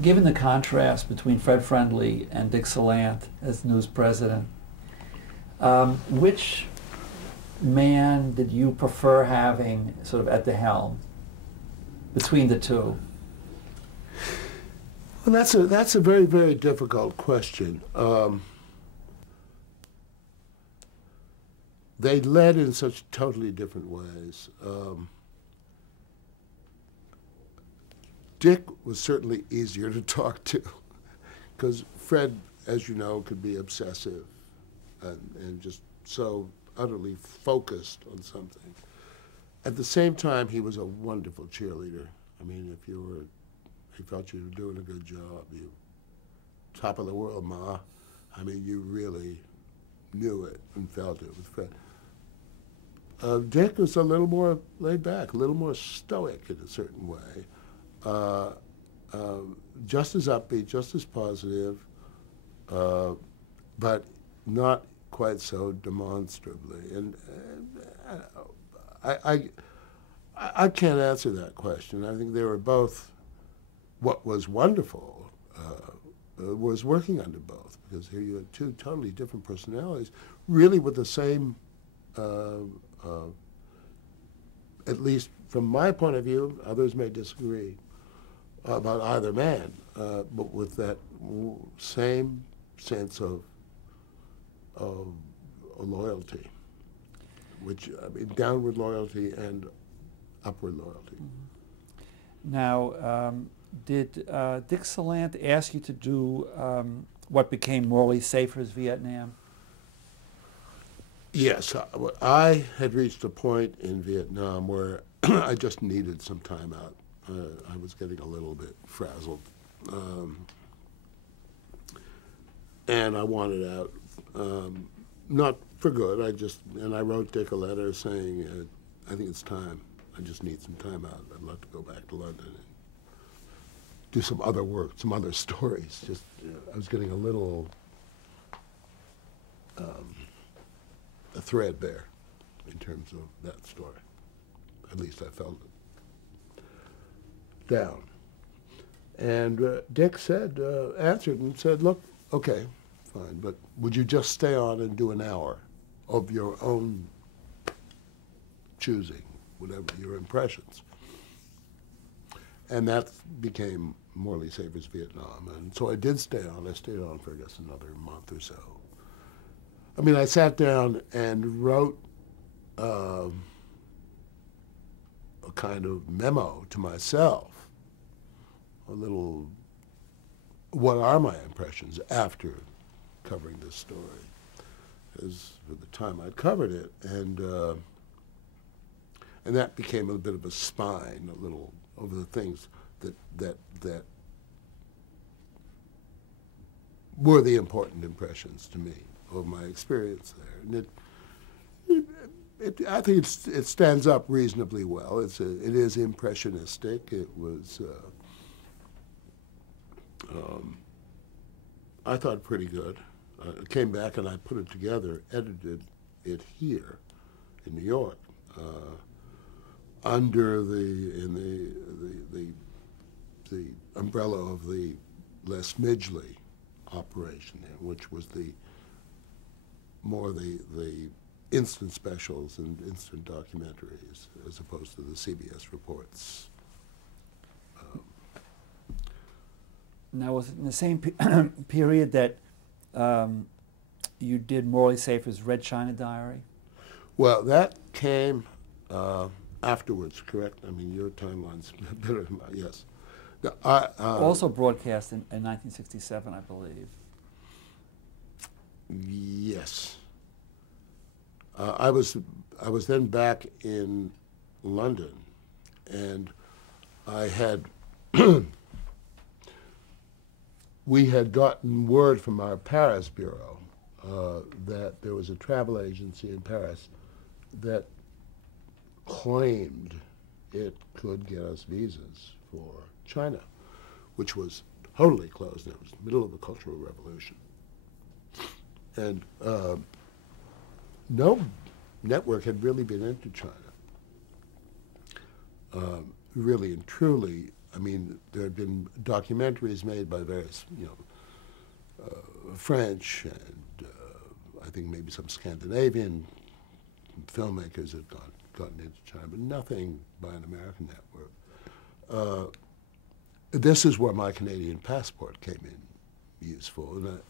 Given the contrast between Fred Friendly and Dick Salant as news president, which man did you prefer having sort of at the helm between the two? Well, that's a very, very difficult question. They led in such totally different ways. Dick was certainly easier to talk to because Fred, as you know, could be obsessive and just so utterly focused on something. At the same time, he was a wonderful cheerleader. I mean, if he felt you were doing a good job, you top of the world, Ma. I mean, you really knew it and felt it with Fred. Dick was a little more laid back, a little more stoic in a certain way. Just as upbeat, just as positive, but not quite so demonstrably. And I can't answer that question. I think they were both. What was wonderful was working under both, because here you had two totally different personalities, really with the same, at least from my point of view, others may disagree about either man, but with that same sense of loyalty, which, I mean, downward loyalty and upward loyalty. Now, did Dick Salant ask you to do what became Morley Safer's Vietnam? Yes, I had reached a point in Vietnam where I just needed some time out. I was getting a little bit frazzled, and I wanted out. Not for good. I wrote Dick a letter saying, I think it's time. I just need some time out. I'd love to go back to London and do some other work, some other stories. Just, I was getting a little threadbare in terms of that story. At least I felt it. Down. And Dick said, answered and said, look, okay, fine, but would you just stay on and do an hour of your own choosing, whatever your impressions? And that became Morley Safer's Vietnam. And so I did stay on. I stayed on for, I guess, another month or so. I mean, I sat down and wrote a kind of memo to myself, a little, what are my impressions after covering this story? Because at the time I'd covered it, and that became a bit of a spine, a little, over the things that were the important impressions to me of my experience there. And I think it stands up reasonably well. It is impressionistic. It was, I thought, pretty good. I came back and I put it together, edited it here in New York, under the umbrella of the Les Midgley operation there, which was more the instant specials and instant documentaries, as opposed to the CBS reports. Now, was it in the same period that you did Morley Safer's Red China Diary? Well, that came afterwards, correct? I mean, your timeline's better than mine, yes. Now, also broadcast in 1967, I believe. Yes. I was then back in London, and I had we had gotten word from our Paris bureau that there was a travel agency in Paris that claimed it could get us visas for China, which was totally closed. It was the middle of the Cultural Revolution. And no network had really been into China. Really and truly, I mean, there had been documentaries made by various, French and I think maybe some Scandinavian filmmakers had gotten into China, but nothing by an American network. This is where my Canadian passport came in useful,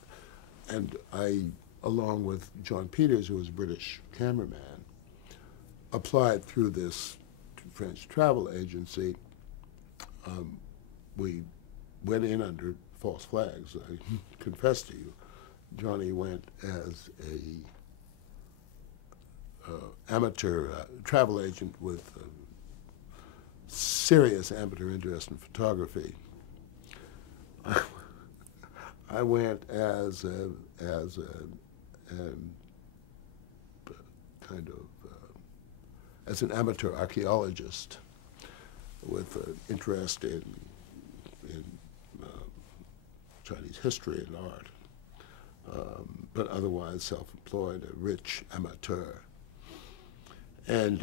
and I, along with John Peters, who was a British cameraman, applied through this French travel agency. We went in under false flags. I confess to you, Johnny went as a amateur travel agent with serious amateur interest in photography. I went as a kind of as an amateur archaeologist with an interest in Chinese history and art, but otherwise self-employed, a rich amateur. And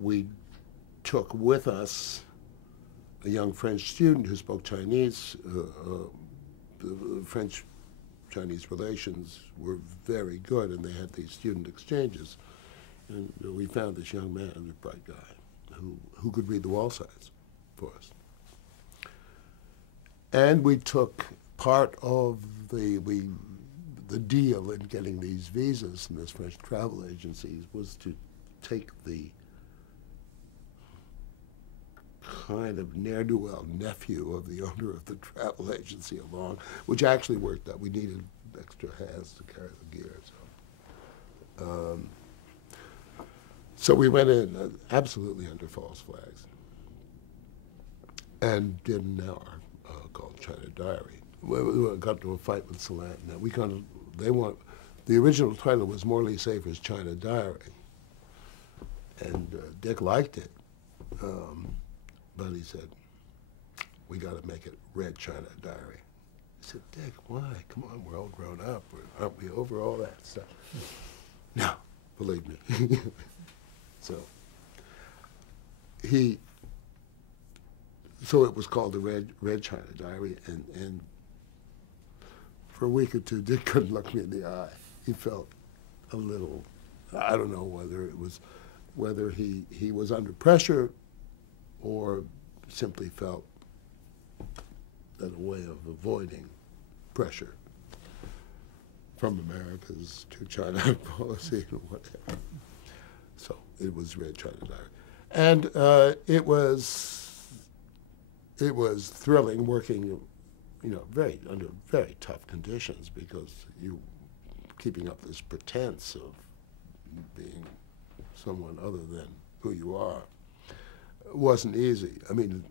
we took with us a young French student who spoke Chinese. The French-Chinese relations were very good, and they had these student exchanges. And we found this young man, a bright guy, who could read the wall signs for us. And we took part of the deal in getting these visas from this French travel agencies was to take the kind of ne'er-do-well nephew of the owner of the travel agency along, which actually worked out. We needed extra hands to carry the gear. So we went in absolutely under false flags and did an hour called China Diary. We got to a fight with Salant. Now the original title was Morley Safer's China Diary, and Dick liked it, but he said, "We got to make it Red China Diary." I said, "Dick, why? Come on, we're all grown up. Aren't we over all that stuff?" No, believe me. So it was called the Red China Diary, and for a week or two, Dick couldn't look me in the eye. He felt a little, I don't know whether he was under pressure or simply felt that a way of avoiding pressure from America's to China policy and whatever. So it was Red China Diary. And it was thrilling working, under very tough conditions, because you keeping up this pretense of being someone other than who you are wasn't easy. I mean,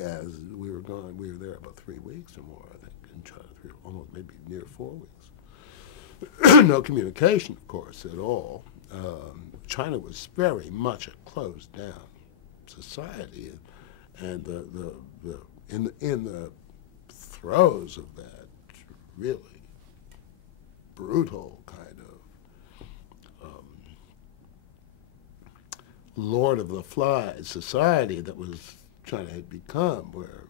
as we were gone, we were there about 3 weeks or more, I think, in China, almost maybe near 4 weeks. No communication, of course, at all. China was very much a closed down society, and in the throes of that really brutal kind of Lord of the Flies society that was China had become, where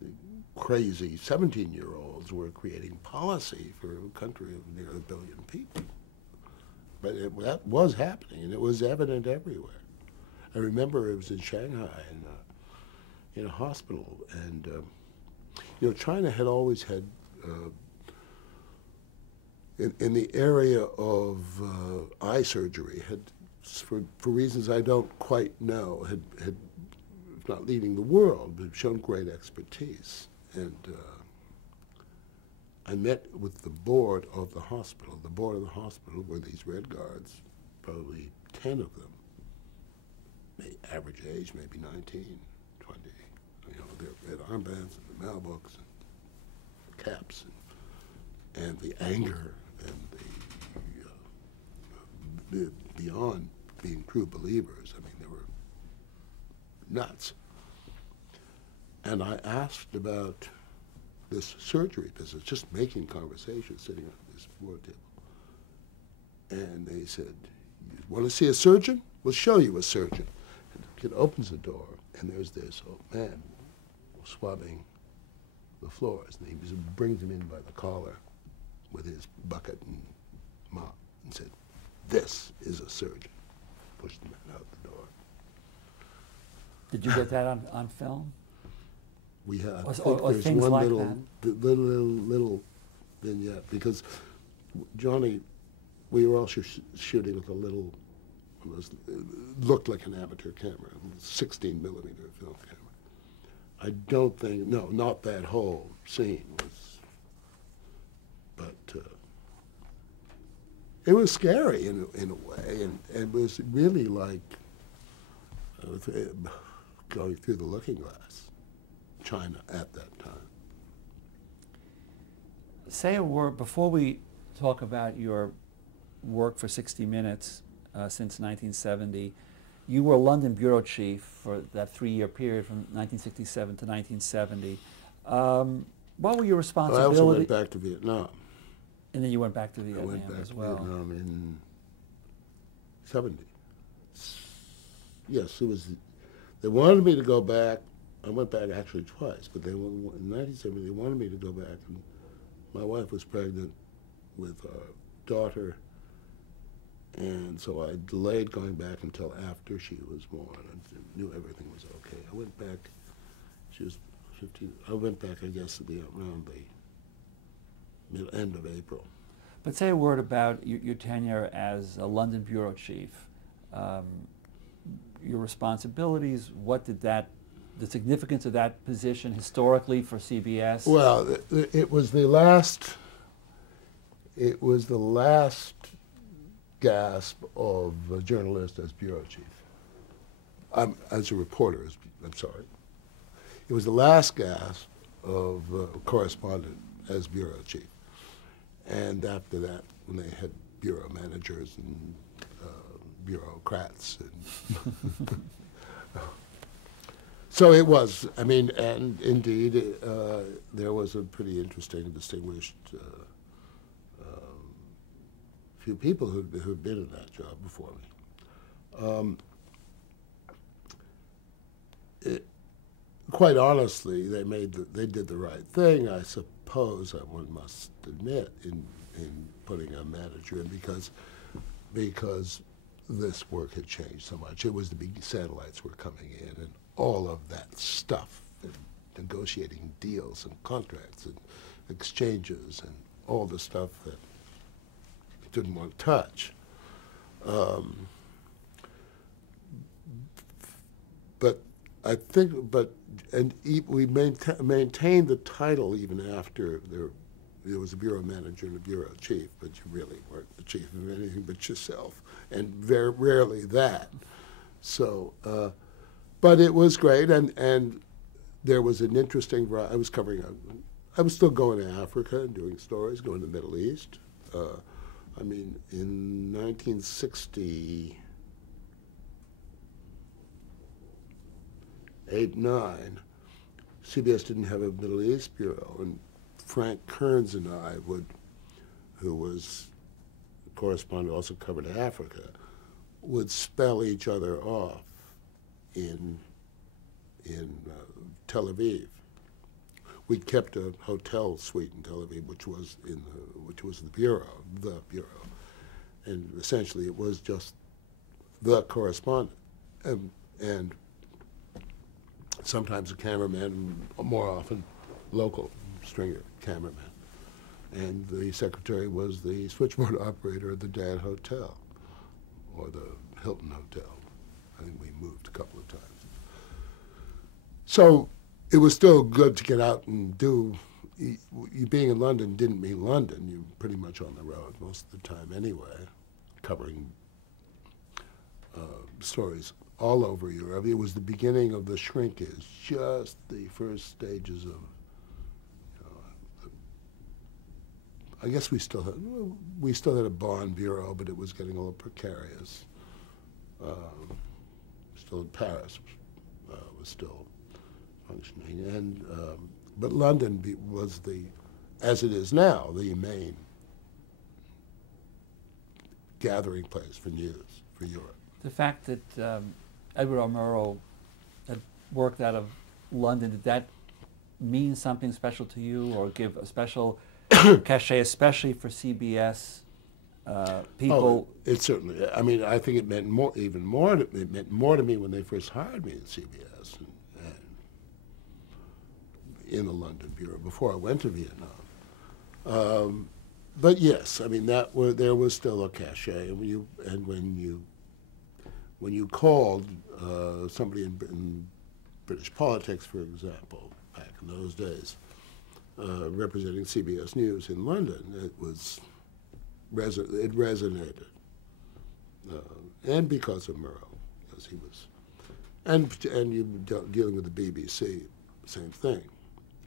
the crazy 17-year-olds were creating policy for a country of near 1 billion people. But that was happening, and it was evident everywhere. I remember it was in Shanghai, in a hospital, and China had always had, in the area of eye surgery, had, for reasons I don't quite know, had if not leading the world, but shown great expertise. And I met with the board of the hospital. The board of the hospital were these Red Guards, probably 10 of them. Average age, maybe 19, 20. Their red armbands and the mailbooks and the caps and the anger and the beyond being true believers. I mean, they were nuts. And I asked about this surgery business, just making conversation, sitting at this board table. And they said, "You want to see a surgeon? We'll show you a surgeon." kid opens the door, and there's this old man swabbing the floors, and he brings him in by the collar with his bucket and mop and said, "This is a surgeon." Pushed the man out the door. Did you get that on film? We have Or there's things one like little vignette, because Johnny, we were also shooting with a little, looked like an amateur camera, 16 millimeter film camera. I don't think, no, not that whole scene was, but it was scary in a way, and it was really like going through the looking glass, China at that time. Say a word, before we talk about your work for 60 Minutes since 1970, you were London bureau chief for that 3-year period from 1967 to 1970. What were your responsibilities? I also went back to Vietnam. And then you went back to Vietnam I went back as to well. Vietnam in 70. Yes, it was. They wanted me to go back. I went back actually twice, but in 1970 they wanted me to go back, and my wife was pregnant with our daughter, and so I delayed going back until after she was born. I knew everything was okay. I went back. She was 15. I went back, I guess, to be around the end of April. But say a word about your tenure as a London bureau chief. Your responsibilities. What did the significance of that position historically for CBS? Well, it was the last. It was the last gasp of a journalist as bureau chief. As a reporter, I'm sorry. It was the last gasp of a correspondent as bureau chief. And after that, when they had bureau managers and bureaucrats. And so it was, I mean, and indeed, there was a pretty interesting, distinguished few people who'd been in that job before me. Quite honestly, they did the right thing, I suppose, one must admit, in putting a manager in, because this work had changed so much. It was the big satellites were coming in, and all of that stuff, and negotiating deals and contracts and exchanges and all the stuff that didn't want to touch. But I think, we maintained the title even after there was a bureau manager and a bureau chief, but you really weren't the chief of anything but yourself, and very rarely that. So, but it was great, and there was an interesting. I was still going to Africa and doing stories, going to the Middle East. I mean, in 1968, 9, CBS didn't have a Middle East bureau, and Frank Kearns and I who was a correspondent, also covered Africa, would spell each other off in Tel Aviv. We kept a hotel suite in Tel Aviv, which was the bureau, and essentially it was just the correspondent, and sometimes a cameraman, more often local stringer cameraman, and the secretary was the switchboard operator at the Dan Hotel or the Hilton Hotel. I think we moved a couple of times. So it was still good to get out and do. You being in London didn't mean London. You were pretty much on the road most of the time anyway, covering stories all over Europe. It was the beginning of the shrinkage, just the first stages of. I guess we still had a bond bureau, but it was getting a little precarious. Still in Paris was still functioning, and but London was as it is now, the main gathering place for news for Europe. The fact that Edward R. Murrow had worked out of London, did that mean something special to you, or give a special cachet, especially for CBS people? Oh, it certainly. I mean, I think it meant more, even more. It meant more to me when they first hired me at CBS and in the London bureau before I went to Vietnam. But yes, I mean there was still a cachet, and when you called somebody in British politics, for example, back in those days, representing CBS News in London, it resonated, and because of Murrow, as he was, and you dealing with the BBC, same thing.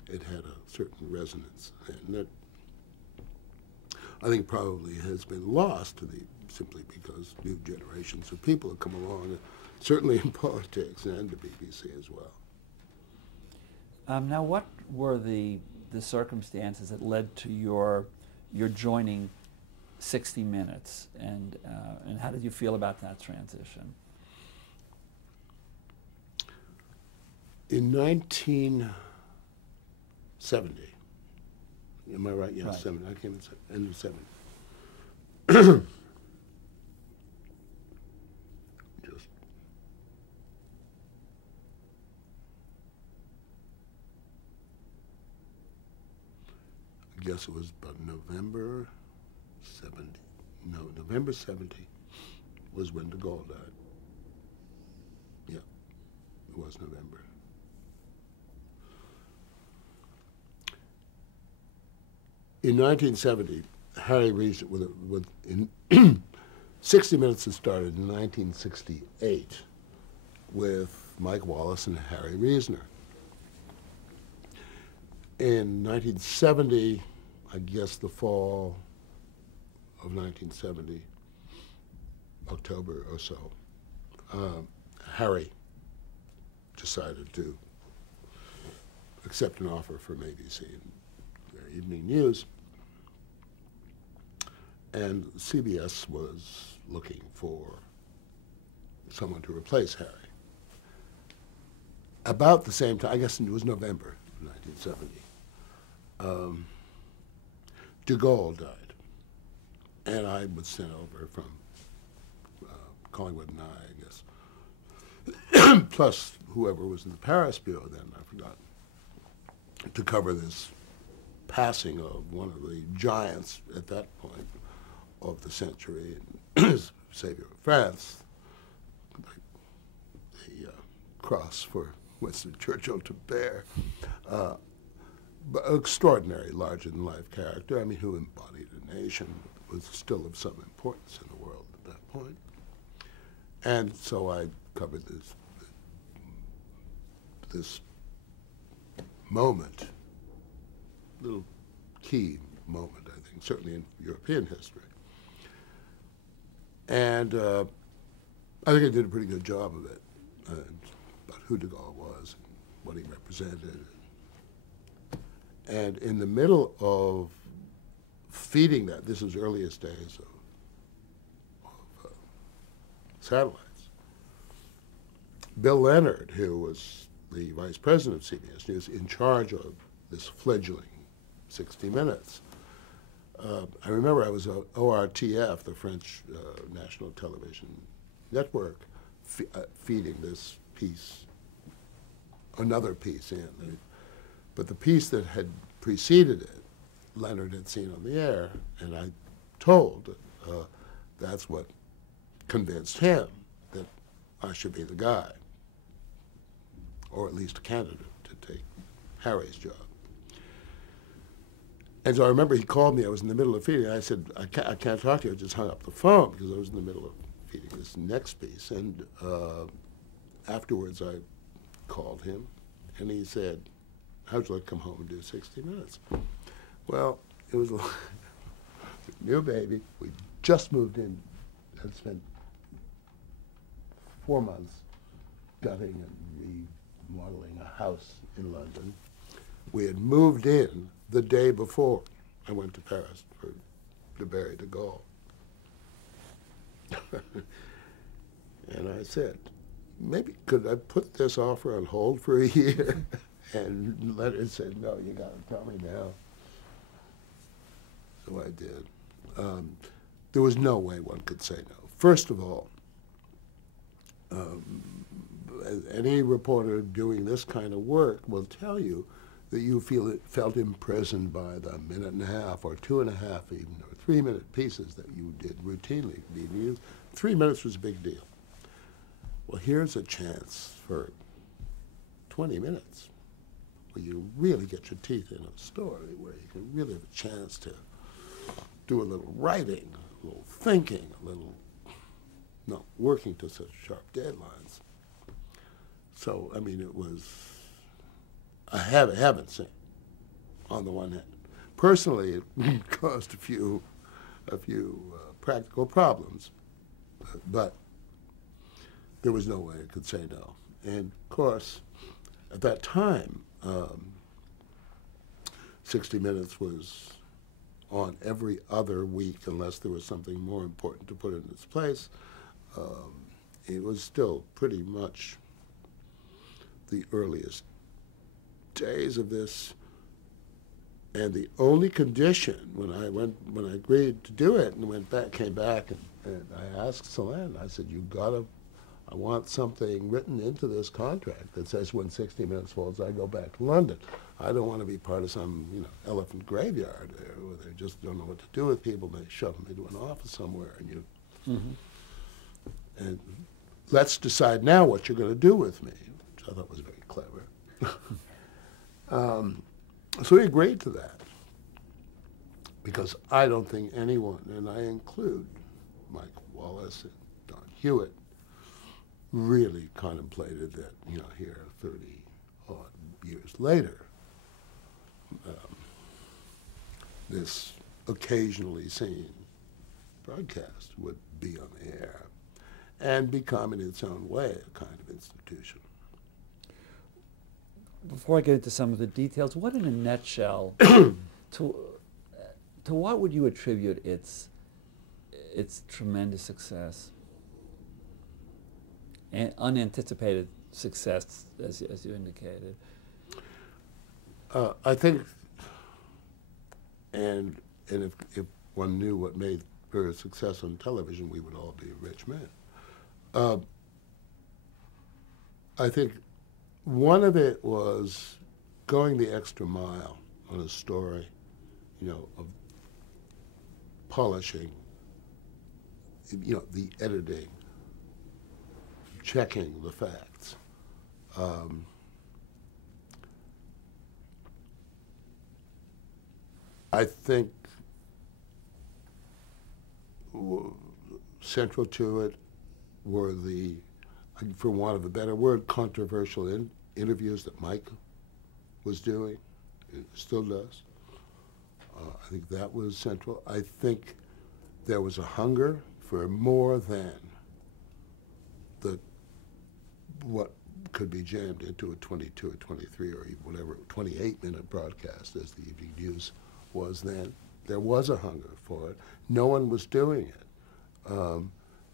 It had a certain resonance, and that I think probably has been lost simply because new generations of people have come along, certainly in politics and the BBC as well. Now, what were the circumstances that led to your joining 60 Minutes, and how did you feel about that transition? In 1970, am I right? Yes, right. 70. I came in end of 70. Just I guess it was about November 70. No, November 70 was when de Gaulle died. Yeah, it was November. In 1970, Harry Reason, in 60 Minutes had started in 1968 with Mike Wallace and Harry Reasoner. In 1970, I guess the fall of 1970, October or so, Harry decided to accept an offer from ABC and their evening news. And CBS was looking for someone to replace Harry. About the same time, I guess it was November of 1970, de Gaulle died. And I was sent over from Collingwood and I guess, plus whoever was in the Paris bureau then, I forgot, to cover this passing of one of the giants at that point of the century, savior of France, the cross for Winston Churchill to bear. But extraordinary, larger-than-life character, I mean, who embodied a nation, was still of some importance in the world at that point. And so I covered this moment, little key moment, I think, certainly in European history. And I think I did a pretty good job of it, about who de Gaulle was and what he represented. And in the middle of feeding that, this was earliest days of satellites, Bill Leonard, who was the vice president of CBS News, in charge of this fledgling 60 Minutes. I remember I was ORTF, the French National Television Network, feeding this piece, another piece in. But the piece that had preceded it, Leonard had seen on the air, and I told that's what convinced him that I should be the guy, or at least a candidate to take Harry's job. And so I remember he called me. I was in the middle of feeding. I said, I can't talk to you. I just hung up the phone because I was in the middle of feeding this next piece. And afterwards I called him, and he said, how'd you like to come home and do 60 Minutes? Well, it was a new baby. We just moved in, had spent 4 months gutting and remodeling a house in London. We had moved in the day before I went to Paris to bury de Gaulle. And I said, maybe could I put this offer on hold for a year? And Leonard said, no, you got to tell me now. So I did. There was no way one could say no. First of all, any reporter doing this kind of work will tell you that you felt imprisoned by the minute and a half or 2.5 even, or 3-minute pieces that you did routinely. 3 minutes was a big deal. Well, here's a chance for 20 minutes where you really get your teeth in a story, where you can really have a chance to do a little writing, a little thinking, a little not working to such sharp deadlines. So, I mean, it was a heaven sent on the one hand. Personally, it caused a few practical problems, but there was no way I could say no. And of course, at that time, 60 Minutes was on every other week unless there was something more important to put in its place. It was still pretty much the earliest days of this, and the only condition when I agreed to do it and came back and I asked Solange, I said, I want something written into this contract that says when 60 Minutes falls, I go back to London. I don't want to be part of some elephant graveyard there where they just don't know what to do with people. They shove them into an office somewhere, and let's decide now what you're going to do with me, which I thought was very clever. So we agreed to that because I don't think anyone, and I include Mike Wallace and Don Hewitt, really contemplated that, here 30-odd years later, this occasionally seen broadcast would be on the air and become in its own way a kind of institution. Before I get into some of the details, what in a nutshell, to what would you attribute its tremendous success and unanticipated success, as you indicated? I think, and if one knew what made her a success on television, we would all be rich men. I think one of it was going the extra mile on a story, of polishing, the editing, checking the facts. I think central to it were the, for want of a better word, controversial interviews that Mike was doing, and still does. I think that was central. I think there was a hunger for more than what could be jammed into a 22 or 23 or even whatever 28-minute broadcast as the evening news was then. There was a hunger for it. No one was doing it.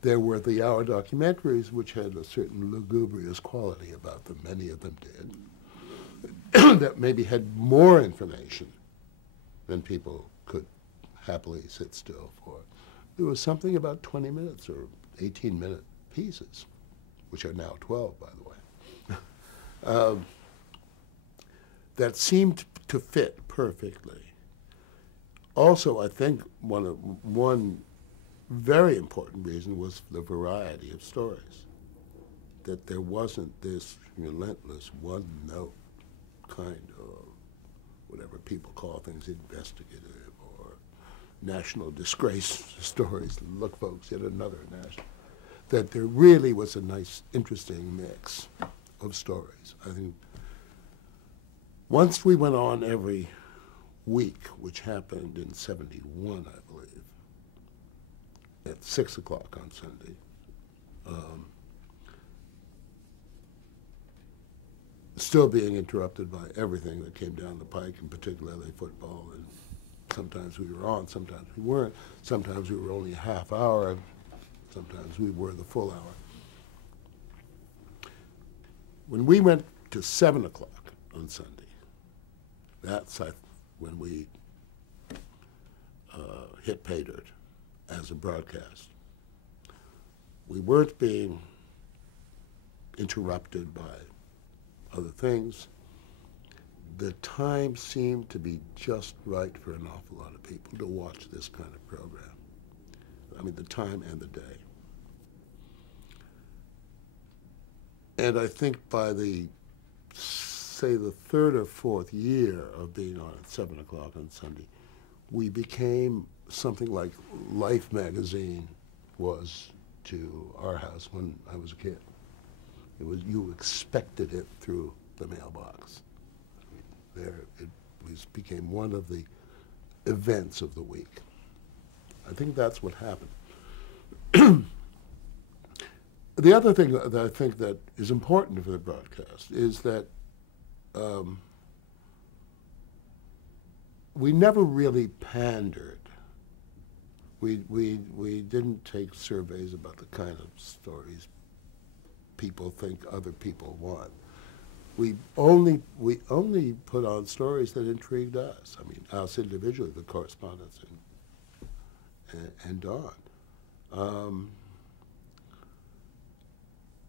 There were the hour documentaries, which had a certain lugubrious quality about them. Many of them did. That maybe had more information than people could happily sit still for. There was something about 20 minutes or 18-minute pieces, which are now 12, by the way, that seemed to fit perfectly. Also, I think one very important reason was the variety of stories, that there wasn't this relentless one-note kind of whatever people call things investigative or national disgrace stories. Look, folks, yet another national. That there really was a nice, interesting mix of stories. I think once we went on every week, which happened in '71, I believe, at 6 o'clock on Sunday, still being interrupted by everything that came down the pike, and particularly football. And sometimes we were on, sometimes we weren't. Sometimes we were only a half hour, and sometimes we were the full hour. when we went to 7 o'clock on Sunday, that's when we hit pay dirt as a broadcast. We weren't being interrupted by other things. The time seemed to be just right for an awful lot of people to watch this kind of program. I mean, the time and the day. And I think by say the third or fourth year of being on at 7 o'clock on Sunday, we became something like Life magazine was to our house when I was a kid. It was, you expected it through the mailbox. It became one of the events of the week. I think that's what happened. The other thing that I think that is important for the broadcast is that we never really pandered. We didn't take surveys about the kind of stories people think other people want. We only put on stories that intrigued us. I mean, us individually, the correspondents and Don.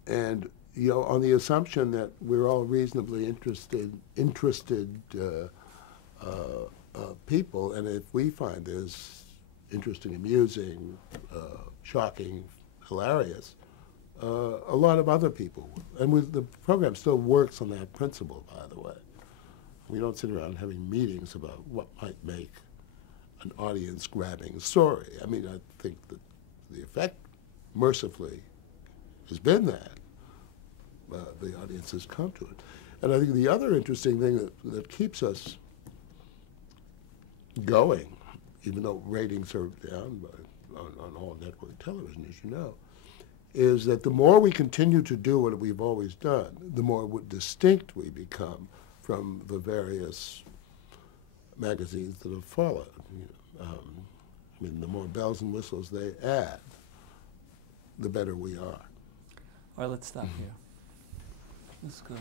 And you know, on the assumption that we're all reasonably interested people, and if we find this interesting, amusing, shocking, hilarious, a lot of other people will. And the program still works on that principle, by the way. We don't sit around having meetings about what might make an audience-grabbing story. I mean, I think that the effect, mercifully, has been that. The audience has come to it. And I think the other interesting thing that keeps us going, even though ratings are down on all network television, as you know, is that the more we continue to do what we've always done, the more distinct we become from the various magazines that have followed. I mean, the more bells and whistles they add, the better we are. All right, let's stop here. That's good.